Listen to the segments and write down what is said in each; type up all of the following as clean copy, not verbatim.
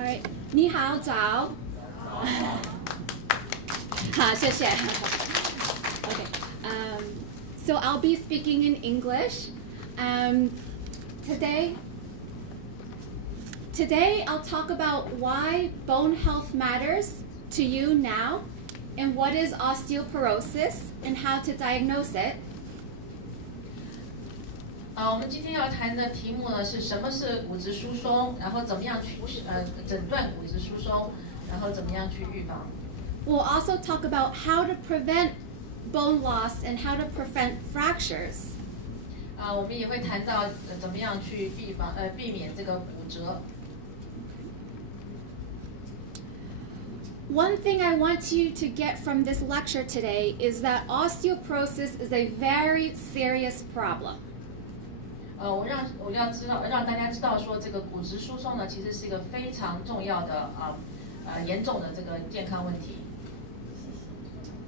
All right. 你好，早。好，谢谢。Okay. So I'll be speaking in English. Today I'll talk about why bone health matters to you now, and what is osteoporosis and how to diagnose it. 我们今天要谈的题目呢是什么是骨质疏松，然后怎么样去诊断骨质疏松，然后怎么样去预防。We'll also talk about how to prevent bone loss and how to prevent fractures. 我们也会谈到怎么样去避免这个骨折。One thing I want you to get from this lecture today is that osteoporosis is a very serious problem. 我要让大家知道说，这个骨质疏松呢，其实是一个非常重要的严重的这个健康问题。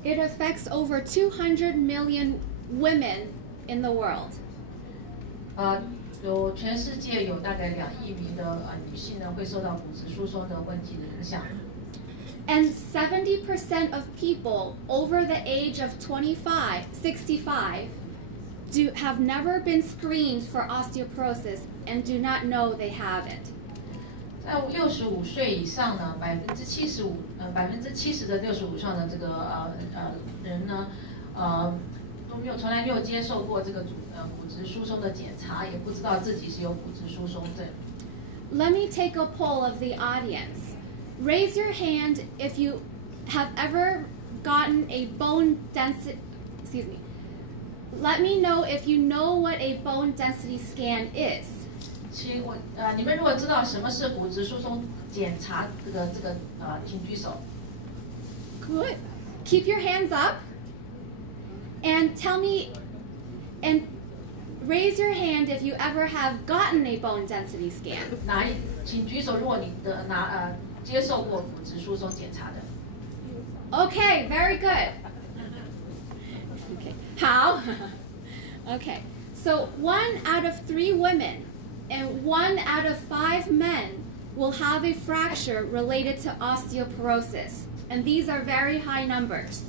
It affects over 200 million women in the world. 全世界有大概2亿名的女性呢，会受到骨质疏松的问题的影响。And 70% of people over the age of 65 have never been screened for osteoporosis and do not know they have it. 在65岁以上呢，70%的65上的这个人呢，从来没有接受过这个骨质疏松的检查，也不知道自己是有骨质疏松症。Let me take a poll of the audience. Raise your hand if you have ever gotten a bone density. Excuse me. Let me know if you know what a bone density scan is. 你们如果知道什么是骨质疏松检查，请举手。Good. Keep your hands up. And tell me, and raise your hand if you ever have gotten a bone density scan. 请举手，如果你接受过骨质疏松检查的。Okay, very good. Okay, how? Okay, so 1 out of 3 women and 1 out of 5 men will have a fracture related to osteoporosis, and these are very high numbers.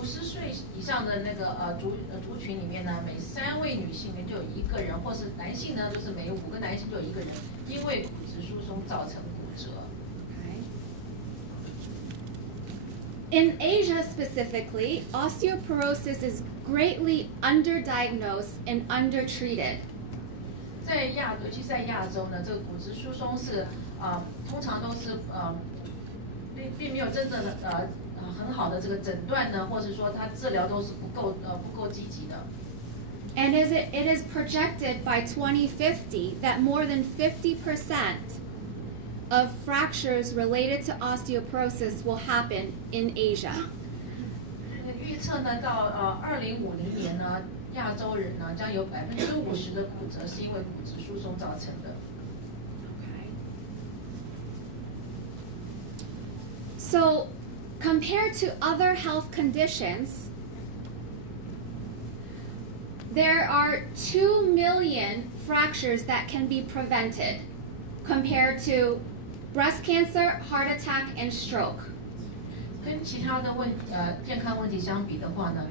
50岁以上的那个族群里面呢，每3位女性就有1个人，或是男性呢，就是每5个男性就有1个人，因为骨质疏松造成骨折。In Asia specifically, osteoporosis is greatly underdiagnosed and undertreated. 尤其在亚洲呢，这个骨质疏松是通常都是并没有真正的很好的这个诊断呢，或者说它治疗都是不够积极的。And it is projected by 2050 that more than 50% of fractures related to osteoporosis will happen in Asia. 预测呢，到2050年呢，亚洲人呢将有50%的骨折是因为骨质疏松造成的。So, compared to other health conditions, there are 2 million fractures that can be prevented compared to breast cancer, heart attack, and stroke. 跟其他的健康问题相比的话呢，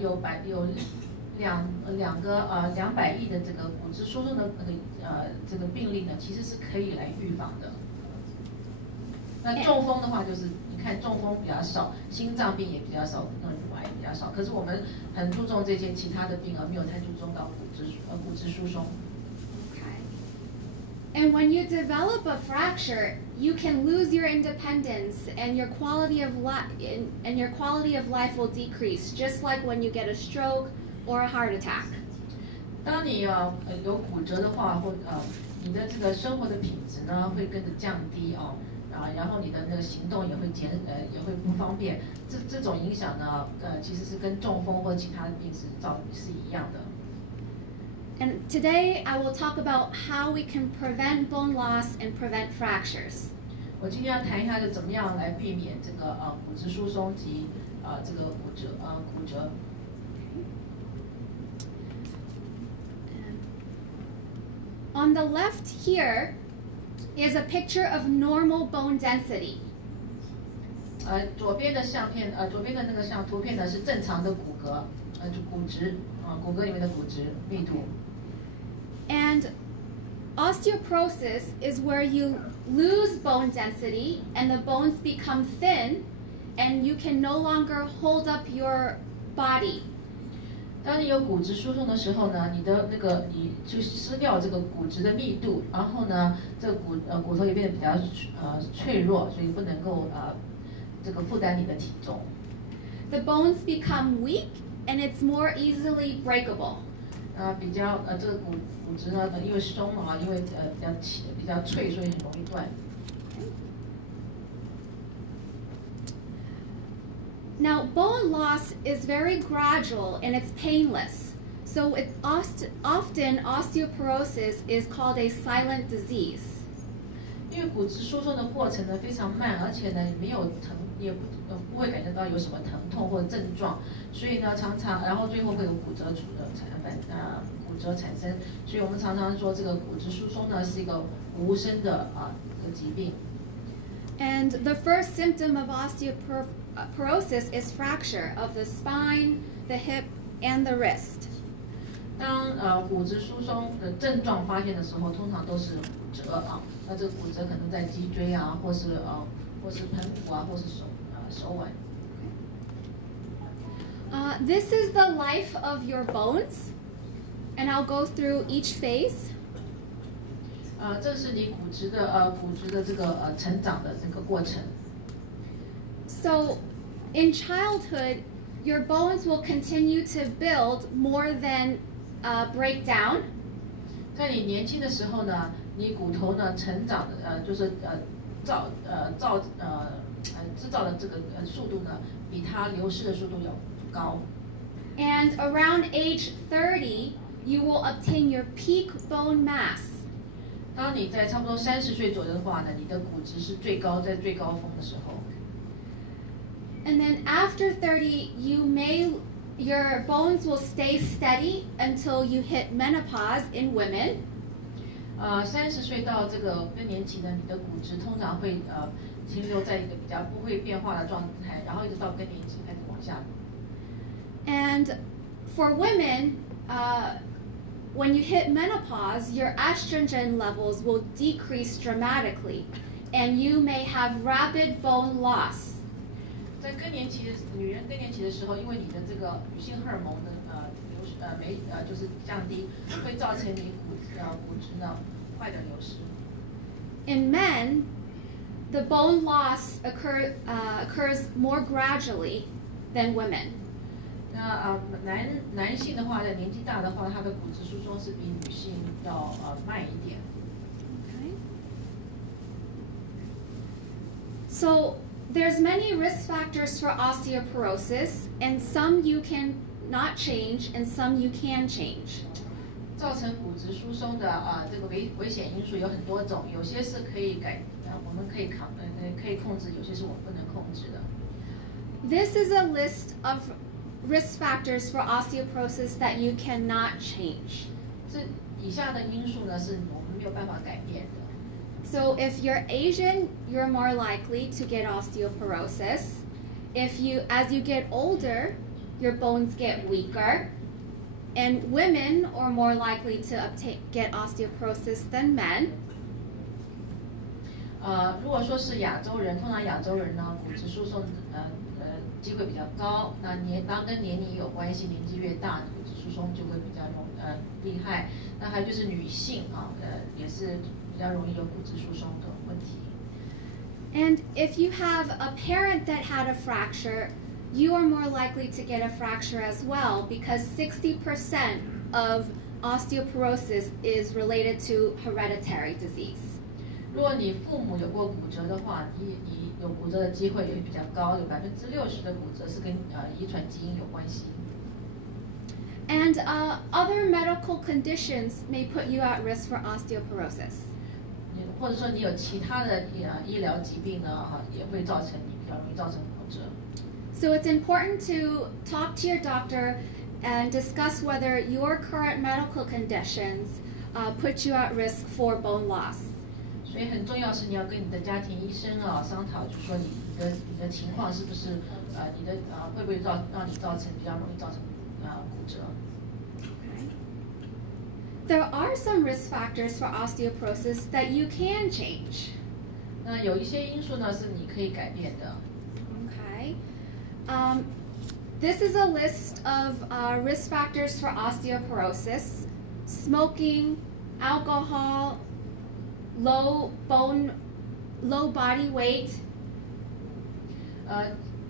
有200亿的这个骨质疏松的这个病例呢，其实是可以来预防的。那中风的话，就是你看中风比较少，心脏病也比较少，乳癌比较少。可是我们很注重这些其他的病，而没有太注重到骨质疏松。And when you develop a fracture, you can lose your independence, and your quality of life will decrease, just like when you get a stroke or a heart attack. 当你有骨折的话，你的这个生活的品质呢会跟着降低然后你的那个行动也会不方便。这种影响呢，其实是跟中风或其他的病是一样的。And today I will talk about how we can prevent bone loss and prevent fractures. 我今天要谈一下，就怎么样来避免这个骨质疏松及这个骨折。On the left here, is a picture of normal bone density. 左边的相片，左边的那个图片呢是正常的骨骼，就骨质，骨骼里面的骨质密度。And osteoporosis is where you lose bone density and the bones become thin and you can no longer hold up your body. 当你有骨质疏松的时候呢，你就失掉这个骨质的密度，然后呢，这个骨头也变得比较脆弱，所以不能够这个负担你的体重。The bones become weak and it's more easily breakable. 这个骨质呢，因为松了因为比较脆，所以很容易断。Now, bone loss is very gradual and it's painless. So often osteoporosis is called a silent disease. 因为骨质疏松的过程呢非常慢，而且呢没有疼，也不会感觉到有什么疼痛或症状，所以呢常常，然后最后会有骨折产生，所以我们常常说这个骨质疏松呢是一个无声的一个疾病。And the first symptom of osteoporosis is fracture of the spine, the hip, and the wrist. 当骨质疏松的症状发现的时候，通常都是骨折那这个骨折可能在脊椎或是盆骨或是手腕。This is the life of your bones, and I'll go through each phase. 这是你骨质的这个成长的这个过程。So, in childhood, your bones will continue to build more than break down. 在你年轻的时候呢，你骨头呢成长的就是制造的这个速度呢，比它流失的速度要高。And around age 30, you will obtain your peak bone mass. 当你在差不多30岁左右的话呢，你的骨质是在最高峰的时候。And then after 30, your bones will stay steady until you hit menopause in women. 30岁到这个更年期呢，你的骨质通常会停留在一个比较不会变化的状态，然后一直到更年期开始往下。And for women, when you hit menopause, your estrogen levels will decrease dramatically, and you may have rapid bone loss. 在女人更年期的时候，因为你的这个女性荷尔蒙的就是降低，会造成你骨质呢快的流失。In men, the bone loss occurs more gradually than women. 那男性的话呢，年纪大的话，他的骨质疏松是比女性要慢一点。Okay. So there's many risk factors for osteoporosis, and some you can not change, and some you can change. 造成骨质疏松的这个危险因素有很多种，有些是可以我们可以控制，有些是我们不能控制的。This is a list of risk factors for osteoporosis that you cannot change. 这以下的因素呢，是我们没有办法改变的。So if you're Asian, you're more likely to get osteoporosis. As you get older, your bones get weaker. And women are more likely to get osteoporosis than men. 如果说是亚洲人，通常亚洲人呢，骨质疏松机会比较高。那当跟年龄有关系，年纪越大，骨质疏松就会比较厉害。那还有就是女性也是比较容易有骨质疏松的问题。And if you have a parent that had a fracture, you are more likely to get a fracture as well, because 60% of osteoporosis is related to hereditary disease. 如果你父母有过骨折的话，你有骨折的机会也比较高，有60%的骨折是跟遗传基因有关系。And other medical conditions may put you at risk for osteoporosis. 或者说你有其他的医疗疾病呢，也会造成你比较容易造成骨折。So it's important to talk to your doctor and discuss whether your current medical conditions put you at risk for bone loss. 所以很重要是你要跟你的家庭医生商讨，就是说你的情况是不是你的会不会让你造成比较容易造成骨折。There are some risk factors for osteoporosis that you can change. 那有一些因素呢是你可以改变的。Okay. This is a list of risk factors for osteoporosis: smoking, alcohol, low body weight.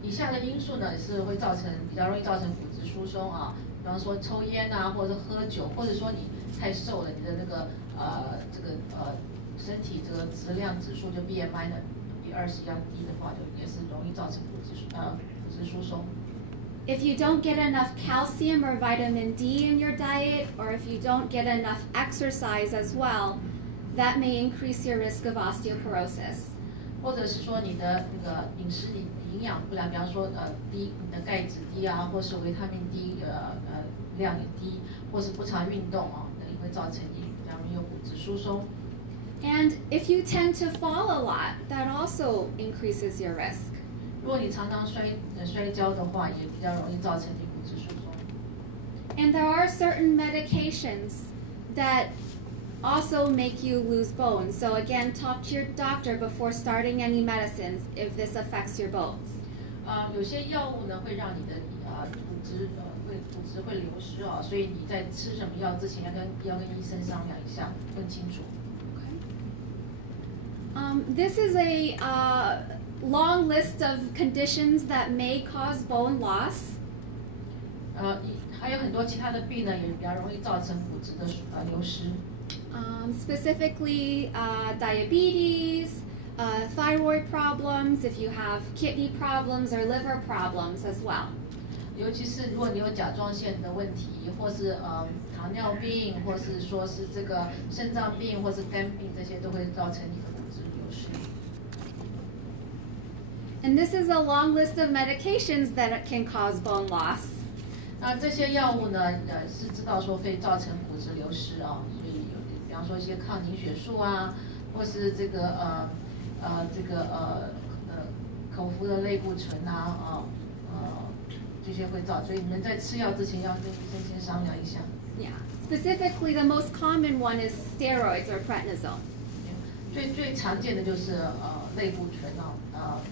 以下的因素呢是会比较容易造成骨质疏松啊，比方说抽烟或者喝酒，或者说你太瘦了，你的那个身体这个质量指数就 BMI 呢比20要低的话，就也是容易造成骨质疏松。If you don't get enough calcium or vitamin D in your diet, or if you don't get enough exercise as well, that may increase your risk of osteoporosis. 或者是说你的那个饮食里营养不良，比方说你的钙质低或是维他命 D 量也低，或是不常运动那也会造成你比较容易有骨质疏松。And if you tend to fall a lot, that also increases your risk. 如果你常常摔跤的话，也比较容易造成你骨质疏松。And there are certain medications that also make you lose bone. So again, talk to your doctor before starting any medicines if this affects your bones. 有些药物呢会让你的骨质会流失所以你在吃什么药之前要跟医生商量一下，问清楚。This is a long list of conditions that may cause bone loss. 还有很多其他的病呢，也比较容易造成骨质的流失。Specifically diabetes, thyroid problems, if you have kidney problems or liver problems as well. 尤其是如果你有甲状腺的问题，或是糖尿病，或是说是这个肾脏病，或是肝病，这些都会造成你的骨质流失。And this is a long list of medications that can cause bone loss. 那这些药物呢，是知道说会造成骨质流失所以比方说一些抗凝血素或是这个口服的类固醇这些会造，所以你们在吃药之前要跟医生先商量一下。Yeah. Specifically, the most common one is steroids or prednisone. 最常见的就是类固醇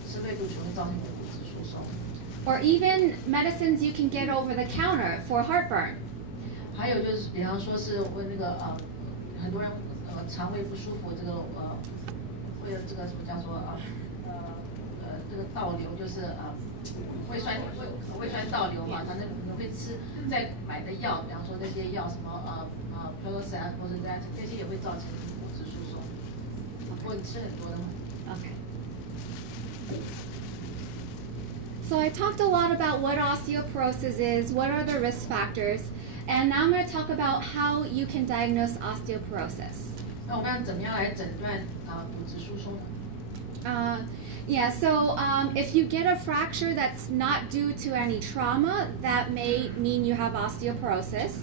吃类固醇会造成你的骨质疏松。Or even medicines you can get over the counter for heartburn. 还有就是，比方说是为那个很多人肠胃不舒服，这个为了这个什么叫做这个倒流，就是胃酸倒流嘛，他那可能会吃再买的药，比方说那些药什么Prozac 或者这些也会造成骨质疏松。如果你吃很多的话。Okay. So I talked a lot about what osteoporosis is, what are the risk factors, and now I'm going to talk about how you can diagnose osteoporosis. 那我们要怎么样来诊断骨质疏松呢？Yeah, so if you get a fracture that's not due to any trauma, that may mean you have osteoporosis.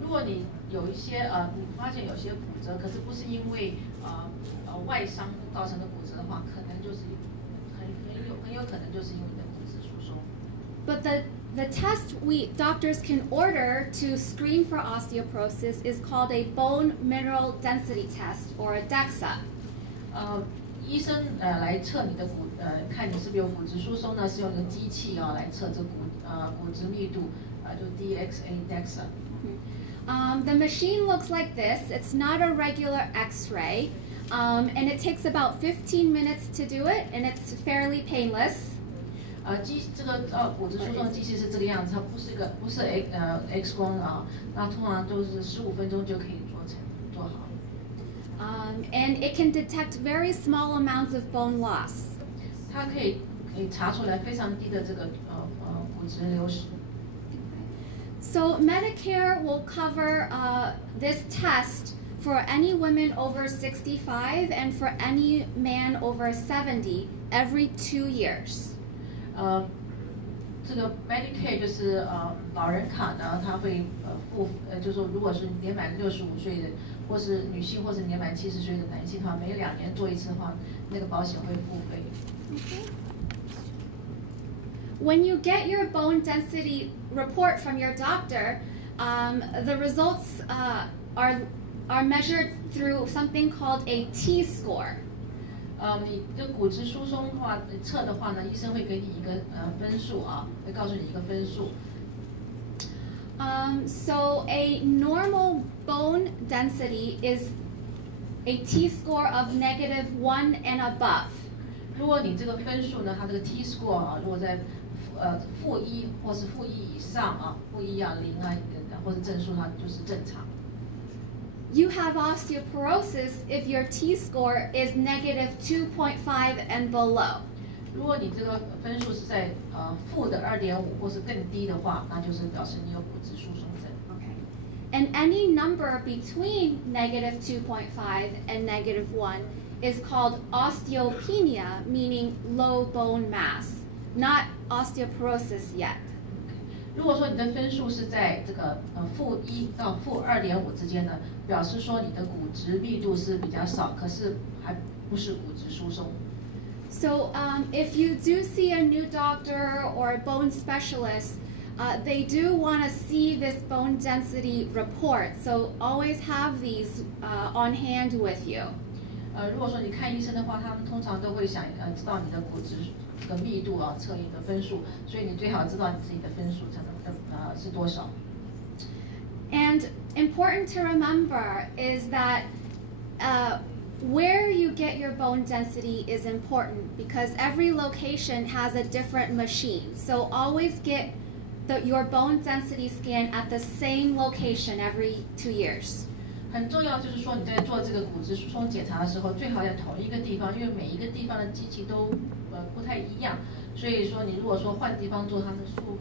如果你有一些你发现有些骨折，可是不是因为外伤造成的骨折的话，可能就是很有可能就是因为你的骨质疏松。But the test doctors can order to screen for osteoporosis is called a bone mineral density test, or a DEXA. 医生来测你的看你是不是有骨质疏松呢，是用一个机器来测这骨质密度就 DXA。The machine looks like this. It's not a regular X-ray, and it takes about 15 minutes to do it, and it's fairly painless. 这个骨质疏松机器是这个样子，它不是X 光那通常都是15分钟就可以做好。And it can detect very small amounts of bone loss. 它可以查出来非常低的这个骨质流失。So Medicare will cover this test for any women over 65 and for any man over 70 every 2 years. 这个 Medicare 就是老人卡呢，它会就是说如果是年满65岁的，或是女性，或是年满70岁的男性的话，每2年做一次的话，那个保险会付费。When you get your bone density report from your doctor, the results are measured through something called a T-score. 你的骨质疏松的话测的话呢，医生会给你一个分数啊，会告诉你一个分数。So a normal bone density is a T-score of -1 and above. 如果你这个分数呢，它这个 T-score 啊，如果在-1或是-1以上啊，-1啊、0啊，或者正数，它就是正常。You have osteoporosis if your T-score is -2.5 and below. 如果你这个分数是在-2.5或是更低的话，那就是表示你有骨质疏松症。Okay. And any number between -2.5 and -1 is called osteopenia, meaning low bone mass, not osteoporosis yet. 如果说你的分数是在这个-1到-2.5之间呢，表示说你的骨质密度是比较少，可是还不是骨质疏松。So if you do see a new doctor or a bone specialist, they do want to see this bone density report. So always have these on hand with you. 如果说你看医生的话，他们通常都会想知道你的骨质这个密度啊，测你的分数，所以你最好知道你自己的分数是多少。And important to remember is that where you get your bone density is important because every location has a different machine. So always get your bone density scan at the same location every 2 years. 很重要就是说你在做这个骨质疏松检查的时候，最好在同一个地方，因为每一个地方的机器都不太一样，所以说你如果说换地方做，它的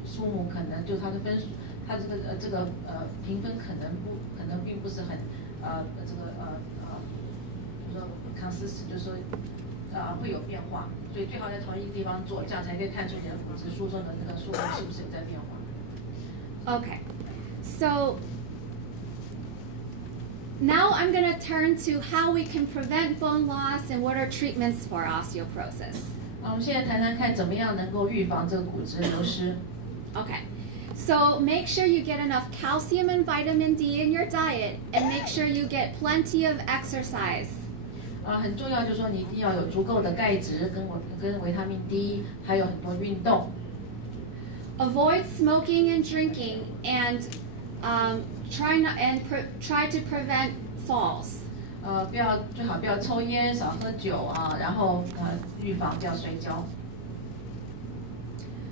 数目可能就它的分数，它这个评分可能并不是很就是说 consistent， 就是说会有变化，所以最好在同一个地方做，这样才可以看出你的骨质疏松的那个数目是不是有在变化。Okay, so now I'm going to turn to how we can prevent bone loss and what are treatments for osteoporosis. 我们现在谈谈看怎么样能够预防这个骨质流失。Okay, so make sure you get enough calcium and vitamin D in your diet and make sure you get plenty of exercise. 很重要就是说你一定要有足够的钙质跟维他命 D， 还有很多运动。Avoid smoking and drinking and try to prevent falls. 最好不要抽烟，少喝酒啊，然后预防不要摔跤。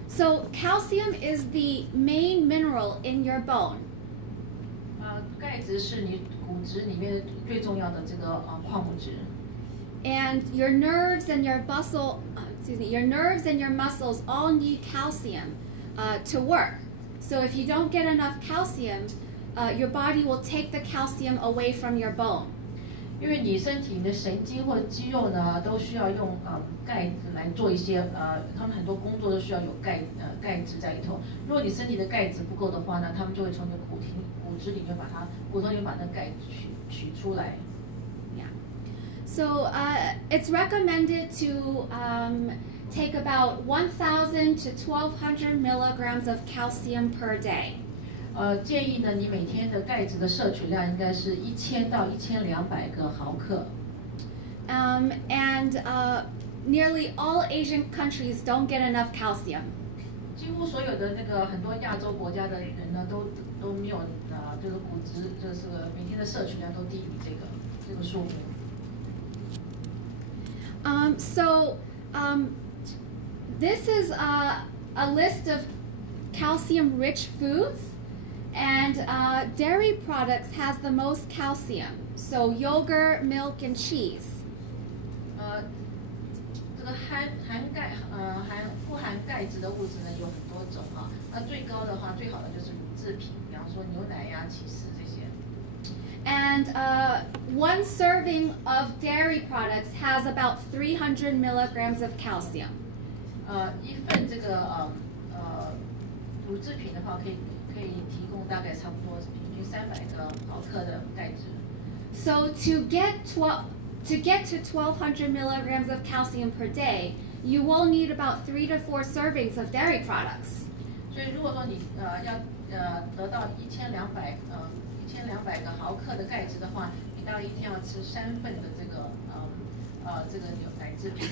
So calcium is the main mineral in your bone. 钙质是你骨质里面最重要的这个矿物质。And your nerves and your muscles all need calcium to work. So if you don't get enough calcium, your body will take the calcium away from your bone. 因为你身体的神经或者肌肉呢，都需要用钙质来做一些他们很多工作都需要有钙质在里头。如果你身体的钙质不够的话呢，他们就会从你的骨质里面骨头里面把那钙取出来。Yeah. So it's recommended to take about 1,000 to 1,200 milligrams of calcium per day. 建议呢，你每天的钙质的摄取量应该是1000到1200个毫克。And nearly all Asian countries don't get enough calcium. 几乎所有的很多亚洲国家的人呢，都没有就是骨质就是每天的摄取量都低于这个数目。So this is a list of calcium-rich foods. And dairy products has the most calcium, so yogurt, milk, and cheese. 这个富含钙质的物质呢有很多种啊，那最高的话，最好的就是乳制品，比方说牛奶呀、起司这些。And one serving of dairy products has about 300 milligrams of calcium. 一份这个制品的话，可以提供大概差不多平均300个毫克的钙质。So to get to 1,200 milligrams of calcium per day, you will need about 3 to 4 servings of dairy products. 所以如果说你要得到1200个毫克的钙质的话，你大概一天要吃3份的这个奶制品。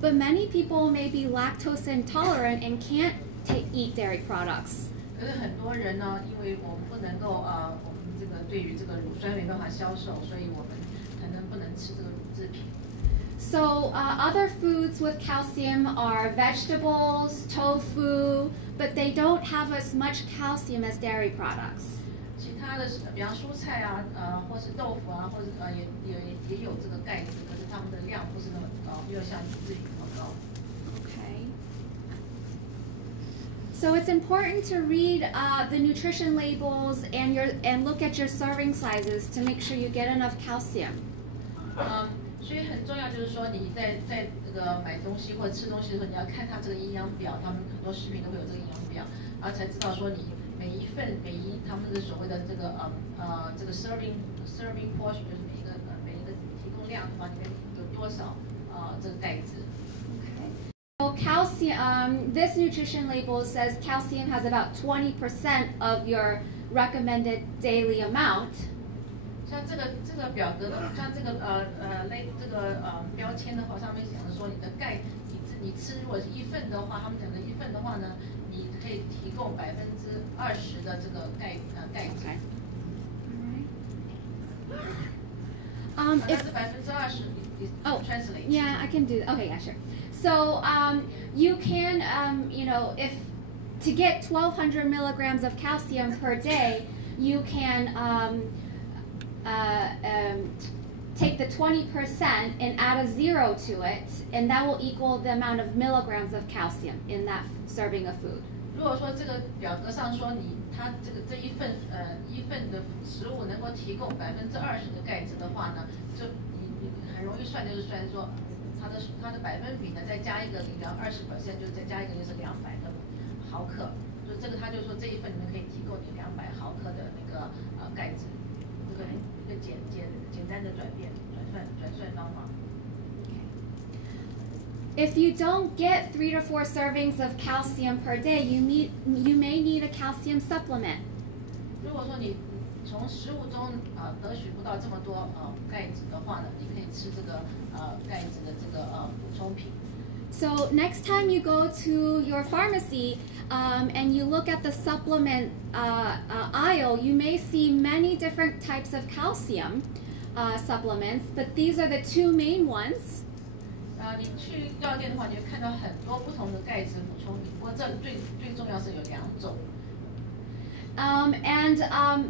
But many people may be lactose intolerant and can't eat dairy products. 可是很多人呢，因为我们不能够我们这个对于这个乳酸没办法销售，所以我们可能不能吃这个乳制品。So other foods with calcium are vegetables, tofu, but they don't have as much calcium as dairy products. 其他的，比方蔬菜啊，或是豆腐啊，或者也有这个钙质，可是它们的量不是那么高，没有像乳制品那么高。Okay. So it's important to read the nutrition labels and look at your serving sizes to make sure you get enough calcium. 所以很重要就是说你在这个买东西或者吃东西的时候，你要看它这个营养表，他们很多食品都会有这个营养表，然后才知道说你每一他们的所谓的这个这个 serving portion 就是每一个提供量的话，里面有多少这个钙质。Okay. So calcium, this nutrition label says calcium has about 20% of your recommended daily amount. 像这个表格的，像这个标签的话，上面讲的说你的钙，你吃如果是1份的话，他们讲的1份的话呢，你可以提供20%的这个钙质。If 20%， oh, translate. Yeah, I can do that. Okay, yeah, sure. So you can, if to get 1,200 milligrams of calcium per day, you can take the 20% and add a 0 to it, and that will equal the amount of milligrams of calcium in that serving of food. 如果说这个表格上说它这一份的食物能够提供20%的钙质的话呢，就你很容易算，就是算说它的百分比呢，再加一个比方20%，就是再加一个就是200个毫克，就这个他就说这一份里面可以提供你200毫克的那个钙质，这个一个简单的转算方法。If you don't get 3 to 4 servings of calcium per day, you may need a calcium supplement. 如果说你从食物中得取不到这么多钙质的话呢，你可以吃这个钙质的这个补充品。So next time you go to your pharmacy and you look at the supplement aisle, you may see many different types of calcium supplements, but these are the 2 main ones. 你去药店的话，你会看到很多不同的钙质补充品，不过这最重要是有2种。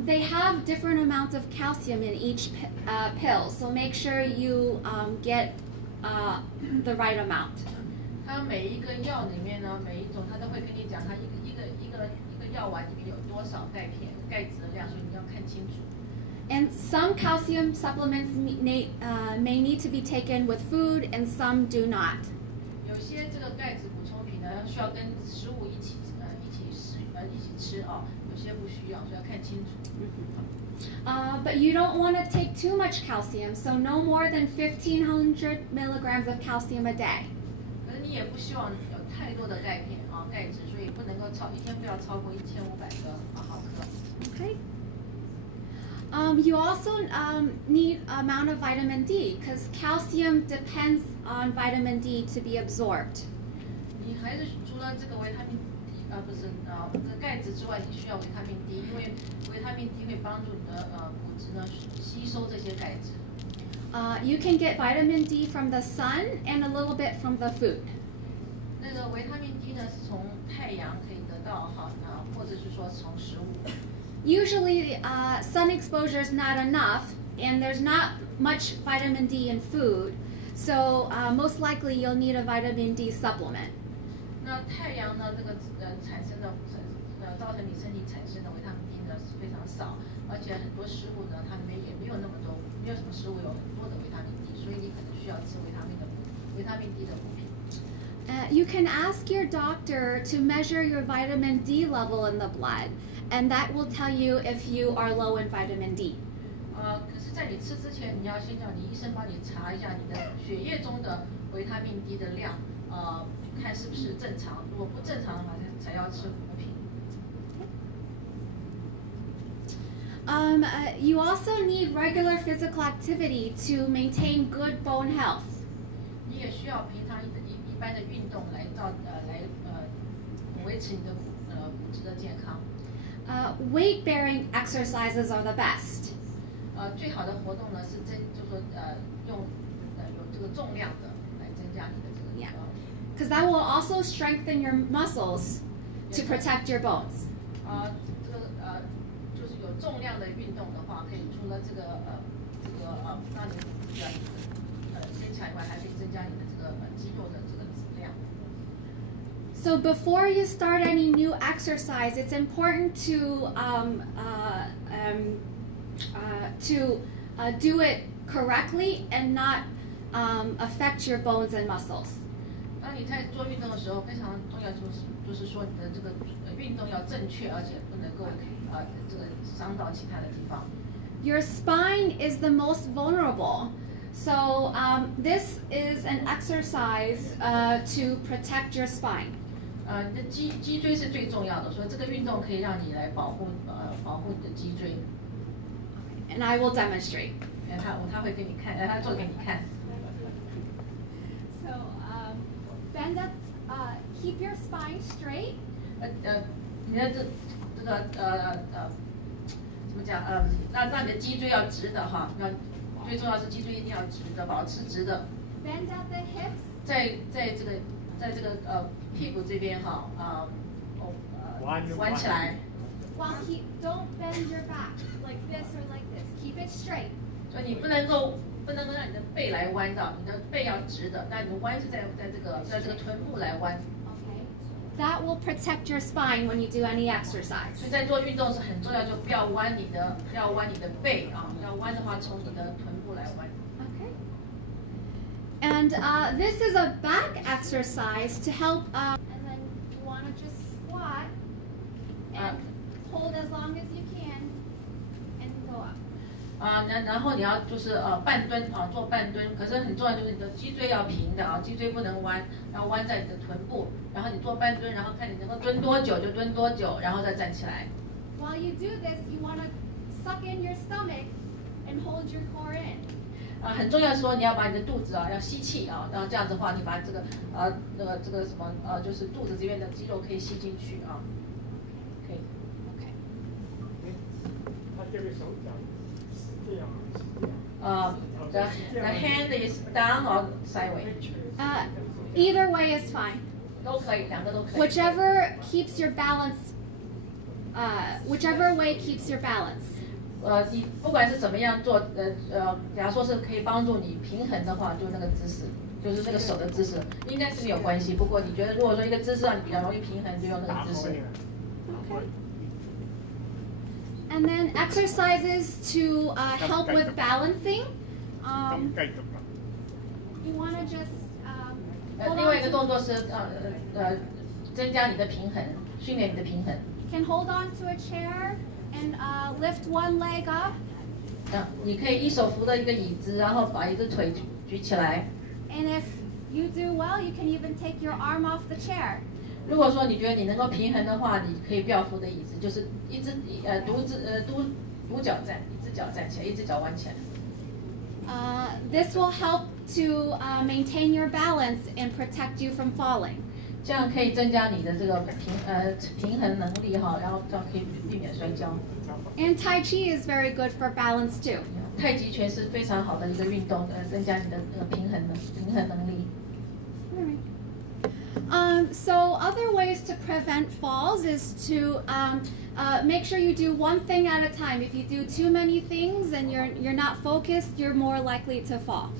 They have different amounts of calcium in each pill, so make sure you get the right amount. 它每一个药里面呢，每一种它都会跟你讲，它一个药丸里面有多少钙质的量，所以你要看清楚。And some calcium supplements may need to be taken with food, and some do not. 有些这个钙质补充品呢，需要跟食物一起吃啊，有些不需要，所以要看清楚。But you don't want to take too much calcium, so no more than 1,500 milligrams of calcium a day. 可是你也不希望有太多的钙质，所以不能够一天不要超过1500个毫克。Okay. You also need amount of vitamin D because calcium depends on vitamin D to be absorbed. 你还是除了这个维他命 这个钙质之外，你需要维他命 D， 因为维他命 D 会帮助你的骨质呢吸收这些钙质。You can get vitamin D from the sun and a little bit from the food. 那个维他命 D 呢是从太阳可以得到或者是说从食物。Usually, sun exposure is not enough, and there's not much vitamin D in food, so most likely you'll need a vitamin D supplement. 那太阳呢，这个产生的造成你身体产生的维他命 D 呢是非常少，而且很多食物呢它里面也没有那么多，没有什么食物有很多的维他命 D， 所以你可能需要吃维他命 D 的补品。You can ask your doctor to measure your vitamin D level in the blood, and that will tell you if you are low in vitamin D. 可是，在你吃之前，你要先叫你医生帮你查一下你的血液中的维他命 D 的量，看是不是正常。如果不正常的话，才要吃补品。You also need regular physical activity to maintain good bone health. 你也需要平常一般的运动来维持你的骨质的健康。Weight-bearing exercises are the best. 最好的活动呢是就是说有这个重量的来增加你的这个。Because that will also strengthen your muscles to protect your bones. 就是有重量的运动的话，可以除了这个让你坚强以外，还可以增加你的这个肌肉的这个质量。So before you start any new exercise, it's important to do it correctly and not affect your bones and muscles. 当你在做运动的时候，非常重要就是说你的这个运动要正确，而且不能够这个伤到其他的地方。Your spine is the most vulnerable. So this is an exercise to protect your spine. 你的脊椎是最重要的，所以这个运动可以让你来保护你的脊椎。And I will demonstrate. 他会给你看，他做给你看。So bend up, keep your spine straight. 你的这个怎么讲？让你的脊椎要直的哈，最重要是脊椎一定要直的，保持直的。Bend at the hips. 在这个屁股这边哈弯起来。Well, don't bend your back like this or like this. Keep it straight. 所以你不能够让你的背来弯到，你的背要直的，那你的弯是在这个臀部来弯。Okay. That will protect your spine when you do any exercise. 所以在做运动是很重要，就不要弯你的背啊，要弯的话从你的臀部来弯。Okay. And this is a back exercise to help. And then you want to just squat and hold as long as you can and go up. 然后你要就是半蹲做半蹲，可是很重要就是你的脊椎要平的脊椎不能弯，要弯在你的臀部，然后你做半蹲，然后看你能够蹲多久就蹲多久，然后再站起来。While you do this, you want to suck in your stomach and hold your core in. 很重要说你要把你的肚子要吸气然后这样子的话，你把这个这个什么就是肚子这边的肌肉可以吸进去可以。Okay. 他这个手掌是这样The hand is down or sideways. Either way is fine. 都可以，两个都可以。Whichever keeps your balance. Whichever way keeps your balance. 你不管是怎么样做，假如说是可以帮助你平衡的话，就那个姿势，就是这个手的姿势，应该是没有关系。不过你觉得如果说一个姿势让你比较容易平衡，就用那个姿势。Okay. And then exercises to help with balancing. You want to just. 另外一个动作是增加你的平衡，训练你的平衡。You can hold on to a chair and lift one leg up. 你可以一手扶着一个椅子，然后把一只腿举起来。And if you do well, you can even take your arm off the chair. 如果说你觉得你能够平衡的话，你可以不要扶着椅子，就是独脚站，一只脚站起来，一只脚弯起来。This will help to maintain your balance and protect you from falling. 这样可以增加你的这个平衡能力然后这样可以避免摔跤。And Tai Chi is very good for balance too. 太极拳是非常好的一个运动，增加你的平衡能力。So other ways to prevent falls is to make sure you do one thing at a time. If you do too many things and you're not focused, you're more likely to fall.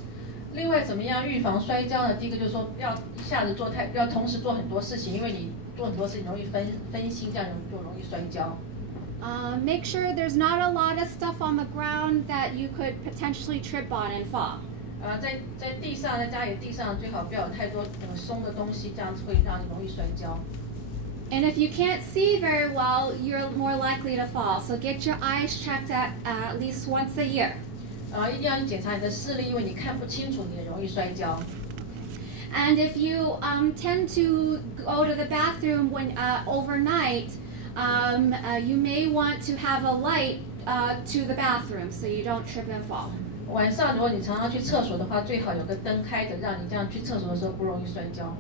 另外，怎么样预防摔跤呢？第一个就是说，不要一下子不要同时做很多事情，因为你做很多事情容易分心，这样就容易摔跤。Make sure there's not a lot of stuff on the ground that you could potentially trip on and fall. 在地上，在家里地上最好不要有太多松的东西，这样子会让你容易摔跤。And if you can't see very well, you're more likely to fall. So get your eyes checked at least once a year. 一定要去检查你的视力，因为你看不清楚，你也容易摔跤。And if you tend to go to the bathroom when overnight, you may want to have a light to the bathroom so you don't trip and fall. 晚上如果你常常去厕所的话，最好有个灯开着，让你这样去厕所的时候不容易摔跤。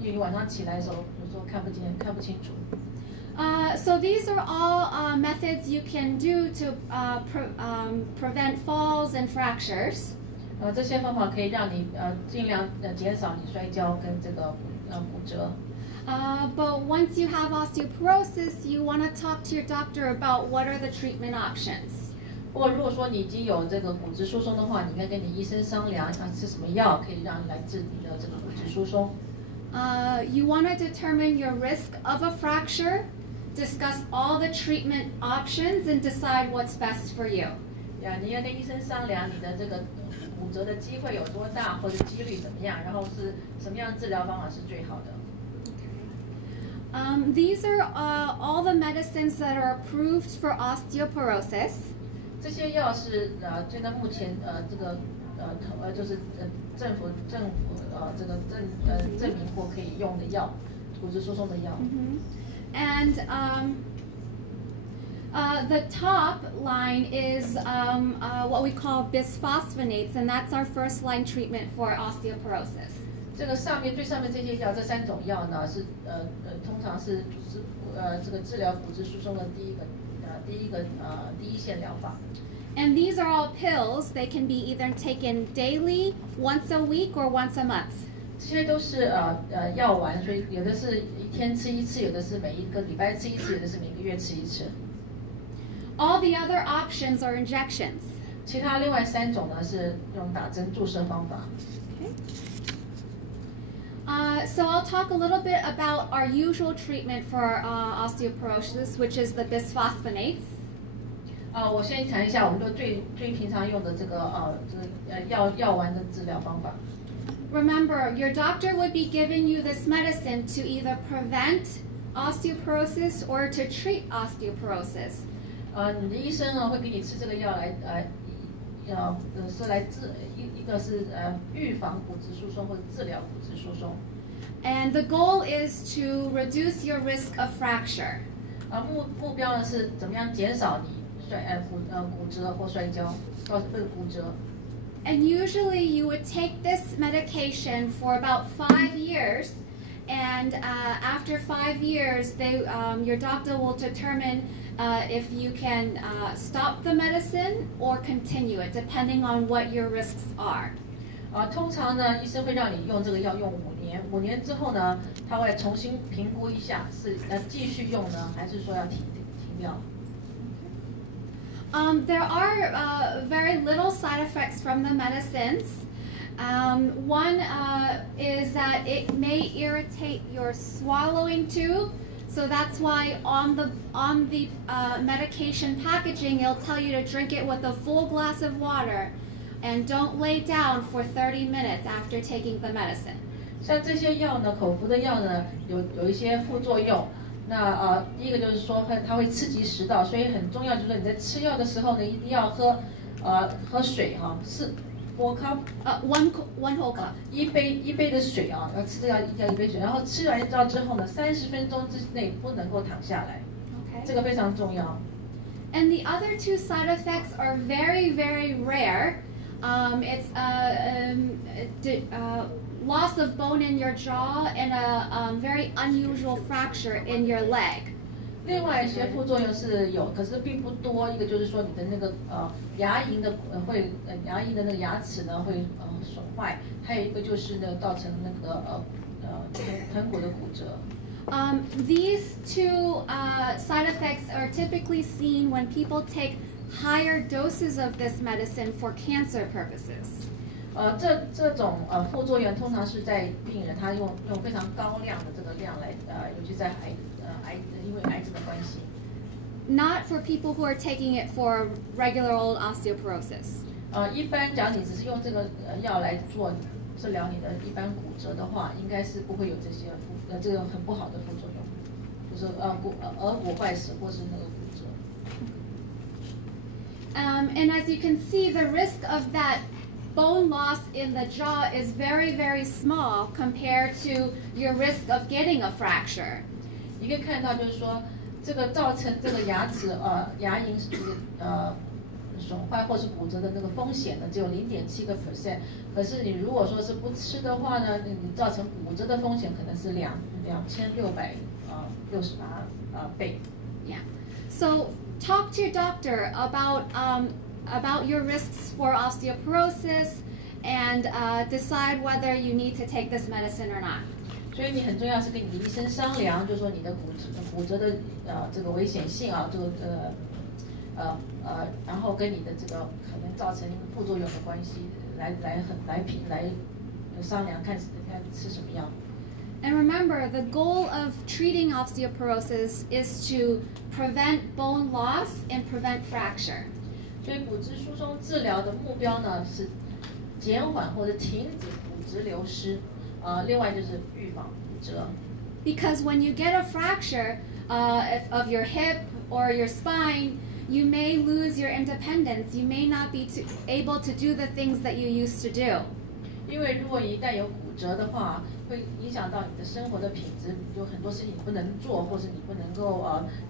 因为你晚上起来的时候，有时候看不清楚。So these are all methods you can do to prevent falls and fractures. 这些方法可以让你尽量减少你摔跤跟这个骨折。But once you have osteoporosis, you want to talk to your doctor about what are the treatment options. 不过如果说你已经有这个骨质疏松的话，你应该跟你医生商量，吃什么药可以让你来治你的这个骨质疏松。You want to determine your risk of a fracture, discuss all the treatment options, and decide what's best for you. 你要跟医生商量你的这个骨折的机会有多大，或者几率怎么样，然后是什么样的治疗方法是最好的。These are all the medicines that are approved for osteoporosis. 这些药是现在目前这个就是政府这个证明过可以用的药，骨质疏松的药。And the top line is what we call bisphosphonates, and that's our first line treatment for osteoporosis. 这个最上面这些药，这3种药呢是通常是这个治疗骨质疏松的第一线疗法。And these are all pills. They can be either taken daily, once a week, or once a month. 这些都是药丸，所以有的是一天吃1次，有的是每一个礼拜吃1次，有的是每个月吃1次。All the other options are injections. 其他另外3种呢是用打针注射方法。So I'll talk a little bit about our usual treatment for osteoporosis, which is the bisphosphonates. 我先谈一下我们最平常用的这个药丸的治疗方法。Remember, your doctor would be giving you this medicine to either prevent osteoporosis or to treat osteoporosis. 你的医生呢会给你吃这个药来是来一个是预防骨质疏松或者治疗骨质疏松。And the goal is to reduce your risk of fracture. 目标呢是怎么样减少你骨折或摔跤，骨折。And usually you would take this medication for about 5 years, and after 5 years, your doctor will determine if you can stop the medicine or continue it, depending on what your risks are. 通常呢，医生会让你用这个药用5年，5年之后呢，他会重新评估一下，是继续用呢，还是说要停掉。There are very little side effects from the medicines. One is that it may irritate your swallowing tube, so that's why on the medication packaging it'll tell you to drink it with a full glass of water, and don't lay down for 30 minutes after taking the medicine. 像这些药呢，口服的药呢，有一些副作用。那第一个就是说它会刺激食道，所以很重要就是说你在吃药的时候呢，一定要喝水哈，是4 cup one whole cup 一杯的水啊，要吃要1杯水，然后吃完药之后呢，30分钟之内不能够躺下来， Okay. 这个非常重要。And the other 2 side effects are very, very rare. It's loss of bone in your jaw and a very unusual fracture in your leg. 另外一些副作用是有，可是并不多。一个就是说你的那个牙龈的那个牙齿呢会损坏，还有一个就是呢造成那个盆骨的骨折。These 2 side effects are typically seen when people take higher doses of this medicine for cancer purposes. 这种副作用通常是在病人他用非常高量的这个量来尤其在因为癌症的关系。Not for people who are taking it for regular old osteoporosis. 一般讲你只是用这个药来做治疗你的一般骨折的话，应该是不会有这些这个很不好的副作用，就是颌骨坏死或是那个骨折。And as you can see, the risk of that bone loss in the jaw is very, very small compared to your risk of getting a fracture. 你可以看到，就是说，这个造成这个牙齿牙龈损坏或是骨折的那个风险呢，只有0.7%。可是你如果说是不吃的话呢，你造成骨折的风险可能是2668倍。Yeah. So talk to your doctor about your risks for osteoporosis and decide whether you need to take this medicine or not. 所以你很重要是跟你的医生商量，就是说你的骨折的这个危险性啊，这个然后跟你的这个可能造成副作用的关系来商量看吃什么药。And remember, the goal of treating osteoporosis is to prevent bone loss and prevent fracture. 所以骨质疏松治疗的目标呢是减缓或者停止骨质流失，另外就是预防骨折。Because when you get a fracture of your hip or your spine, you may lose your independence. You may not be able to do the things that you used to do. 因为如果一旦有骨折的话，会影响到你的生活的品质，有很多事情你不能做，或是你不能够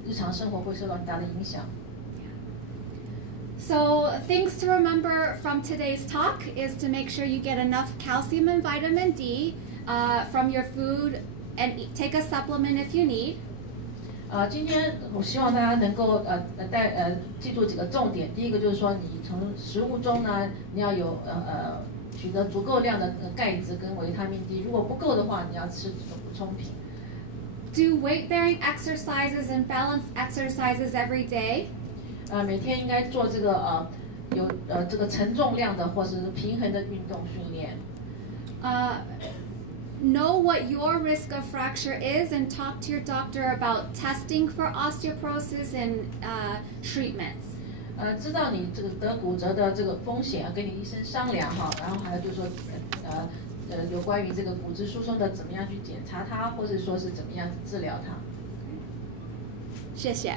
日常生活会受到很大的影响。So things to remember from today's talk is to make sure you get enough calcium and vitamin D from your food and take a supplement if you need. 今天我希望大家能够记住几个重点。第一个就是说，你从食物中呢，你要有取得足够量的钙质跟维他命 D， 如果不够的话，你要吃这种补充品。Do weight-bearing exercises and balance exercises every day. 每天应该做这个有这个承重量的或是平衡的运动训练。Know what your risk of fracture is and talk to your doctor about testing for osteoporosis and treatments. 知道你这个得骨折的这个风险，跟你医生商量哈，然后还有就是说有关于这个骨质疏松的怎么样去检查它，或者说是怎么样治疗它。谢谢。